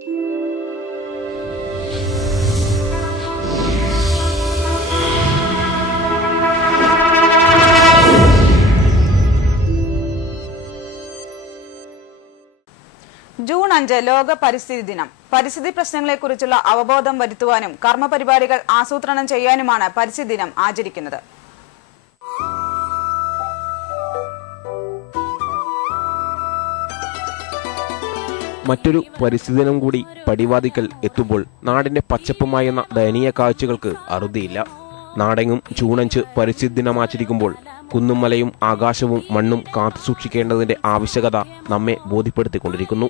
June അഞ്ച് ലോക പരിസ്ഥിതി ദിനം. പരിസ്ഥിതി പ്രശ്നങ്ങളെക്കുറിച്ചുള്ള അവബോധം വരുത്തുവാനും കർമ്മപരിപാടികൾ ആസൂത്രണം ചെയ്യാനുമാണ് പരിസ്ഥിതി ദിനം ആചരിക്കുന്നത്. മറ്റൊരു പരിസ്ഥിതി ദിനം കൂടി പടിവാതിക്കൽ എത്തുമ്പോൾ നാടിന്റെ പച്ചപ്പുമായെന്ന ദയനീയ കാഴ്ചകൾക്ക് അറുതിയില്ല. നാടെങ്ങും ചൂണഞ്ച് പരിസ്ഥിതി ദിനം ആചരിക്കുമ്പോൾ കുന്നും മലയും ആകാശവും മണ്ണും കാത്തുസൂക്ഷിക്കേണ്ടതിന്റെ ആവശ്യകത നമ്മെ ബോധ്യപ്പെടുത്തിക്കൊണ്ടിരിക്കുന്നു.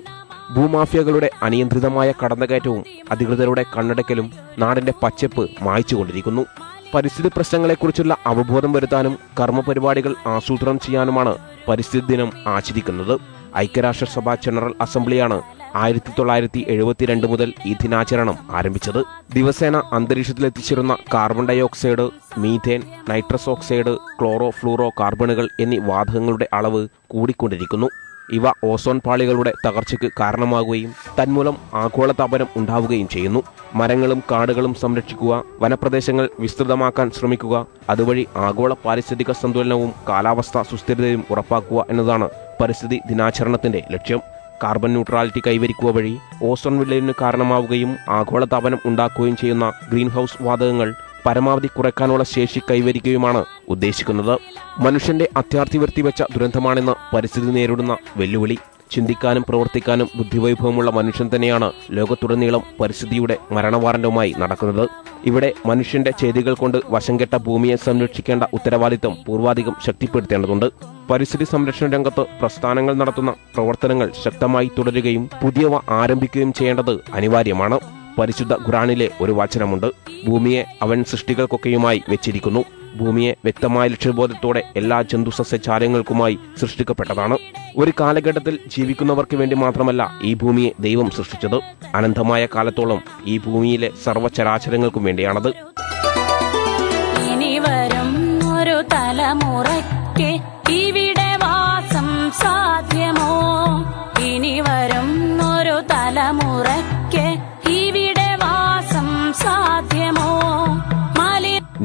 ഭൂമാഫിയകളുടെ അനിയന്ത്രിതമായ കടന്നുകയറ്റവും അധികൃതരുടെ കണ്ണടക്കലും നാടിന്റെ പച്ചപ്പ് മായ്ച്ചുകൊണ്ടിരിക്കുന്നു. പരിസ്ഥിതി പ്രശ്നങ്ങളെക്കുറിച്ചുള്ള അവബോധം വരുത്താനും കർമ്മപരിപാടികൾ ആസൂത്രണം ചെയ്യാനുമാണ് പരിസ്ഥിതി ദിനം ആചരിക്കുന്നത്. ഐക്യരാഷ്ട്രസഭ ജനറൽ അസംബ്ലിയാണ് ആയിരത്തി തൊള്ളായിരത്തി എഴുപത്തിരണ്ട് മുതൽ ഈ ദിനാചരണം ആരംഭിച്ചത്. ദിവസേന അന്തരീക്ഷത്തിലെത്തിച്ചിരുന്ന carbon dioxide methane nitrous oxide chlorofluoro കാർബണുകൾ എന്നീ വാതകങ്ങളുടെ അളവ് കൂടിക്കൊണ്ടിരിക്കുന്നു. ഇവ ഓസോൺ പാളികളുടെ തകർച്ചയ്ക്ക് കാരണമാകുകയും തന്മൂലം ആഗോളതാപനം ഉണ്ടാവുകയും ചെയ്യുന്നു. മരങ്ങളും കാടുകളും സംരക്ഷിക്കുക വനപ്രദേശങ്ങൾ വിസ്തൃതമാക്കാൻ ശ്രമിക്കുക അതുവഴി ആഗോള പാരിസ്ഥിതിക സന്തുലനവും കാലാവസ്ഥാ സുസ്ഥിരതയും ഉറപ്പാക്കുക എന്നതാണ് പരിസ്ഥിതി ദിനാചരണത്തിന്റെ ലക്ഷ്യം. കാർബൺ ന്യൂട്രാലിറ്റി കൈവരിക്കുക വഴി ഓസോൺ വിള്ളലിന് കാരണമാവുകയും ആഗോളതാപനം ഉണ്ടാക്കുകയും ചെയ്യുന്ന ഗ്രീൻ ഹൗസ് വാതകങ്ങൾ പരമാവധി കുറയ്ക്കാനുള്ള ശേഷി കൈവരിക്കുകയുമാണ് ഉദ്ദേശിക്കുന്നത്. മനുഷ്യന്റെ അത്യാർത്ഥി വരുത്തിവെച്ച ദുരന്തമാണെന്ന് പരിസ്ഥിതി നേരിടുന്ന വെല്ലുവിളി. ചിന്തിക്കാനും പ്രവർത്തിക്കാനും ബുദ്ധിവൈഭവമുള്ള മനുഷ്യൻ തന്നെയാണ് ലോകത്തുടനീളം പരിസ്ഥിതിയുടെ മരണവാറന്റുമായി നടക്കുന്നത്. ഇവിടെ മനുഷ്യന്റെ ചെയ്തികൾ കൊണ്ട് വശം കെട്ട ഭൂമിയെ സംരക്ഷിക്കേണ്ട ഉത്തരവാദിത്തം പൂർവാധികം ശക്തിപ്പെടുത്തേണ്ടതുണ്ട്. പരിസ്ഥിതി സംരക്ഷണ രംഗത്ത് പ്രസ്ഥാനങ്ങൾ നടത്തുന്ന പ്രവർത്തനങ്ങൾ ശക്തമായി തുടരുകയും പുതിയവ ആരംഭിക്കുകയും ചെയ്യേണ്ടത് അനിവാര്യമാണ്. പരിശുദ്ധ ഖുറാനിലെ ഒരു വാചനമുണ്ട്. ഭൂമിയെ അവൻ സൃഷ്ടികൾക്കൊക്കെയുമായി വെച്ചിരിക്കുന്നു. ഭൂമിയെ വ്യക്തമായ ലക്ഷ്യബോധത്തോടെ എല്ലാ ജന്തുസസ്യചാരങ്ങൾക്കുമായി സൃഷ്ടിക്കപ്പെട്ടതാണ്. ഒരു കാലഘട്ടത്തിൽ ജീവിക്കുന്നവർക്ക് വേണ്ടി മാത്രമല്ല ഈ ഭൂമിയെ ദൈവം സൃഷ്ടിച്ചത്. അനന്തമായ കാലത്തോളം ഈ ഭൂമിയിലെ സർവചരാചരങ്ങൾക്കും വേണ്ടിയാണത്. ഇനി വരും ഒരു തലമുറയ്ക്ക്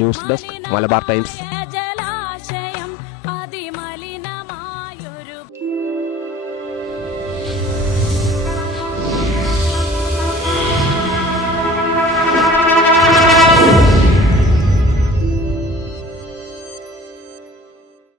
ന്യൂസ് ഡെസ്ക് മലബാർ ടൈംസ്